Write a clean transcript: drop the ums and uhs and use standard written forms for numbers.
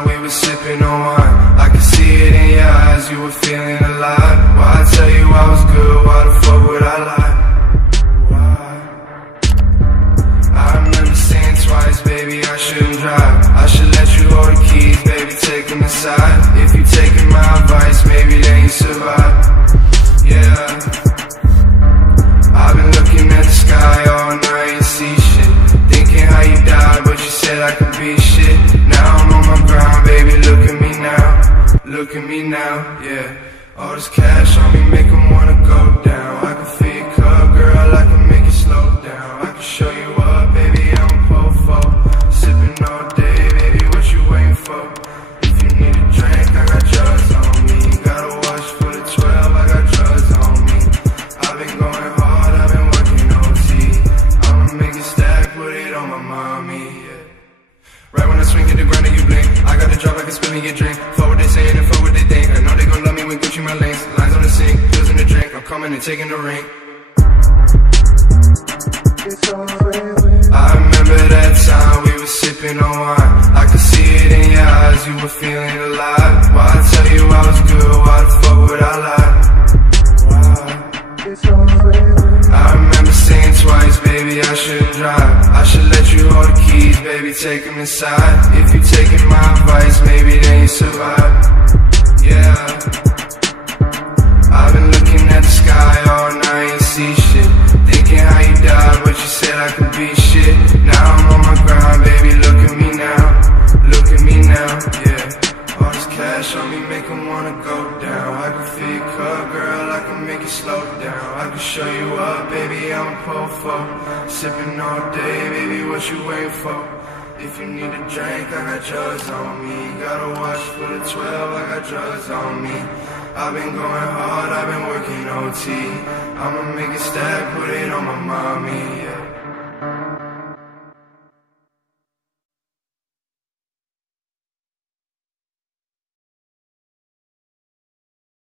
time we were sipping on wine. I could see it in your eyes, you were feeling alive. Why I tell you I was good, why the fuck would I lie? Why? I remember saying twice, baby, I shouldn't drive. I should let you hold the keys, baby, take them aside. If you taking my advice, maybe then you survive. Yeah, I've been looking at the sky all night and see shit, thinking how you died, but you said I could be shit. Now I'm on my grind, baby, look at me now. Look at me now, yeah. All this cash on me make 'em wanna go down. I can feel your cup, girl, I can make it slow down. I can show you up, baby, I'm a po-fo. Sipping all day, baby, what you waiting for? If you need a drink, I got drugs on me. Gotta watch for the 12, I got drugs on me. I've been going hard, I've been working OT. I'ma make it stack, put it on my mommy, yeah. Right when I swing hit the ground and you blink, I got the drop like a spin in your drink. Fuck what they saying and fuck what they think. I know they gon' love me when Gucci my links. Lines on the sink, pills in the drink. I'm coming and taking the ring. I remember that time we were sipping on wine. I could see it in your eyes, you were feeling alive. Why I tell you I was good, why the fuck would I lie? Why? I remember saying twice, baby, I shouldn't drive. I should let you hold the keys, baby, take them inside. If you taking my advice, maybe then you survive. Yeah, I've been looking at the sky all night and see shit, thinking how you died, but you said I could be shit. Now I'm on my grind, baby, look at me now. Look at me now, yeah. All this cash on me make 'em wanna go down. I can feel your cup, girl, I can make it slow down. I can show you up, baby, I'm a po-fo. Sipping all day, baby, what you waiting for? If you need a drink, I got drugs on me. Gotta watch for the 12, I got drugs on me. I've been going hard, I've been working OT. I'ma make it stack, put it on my mommy.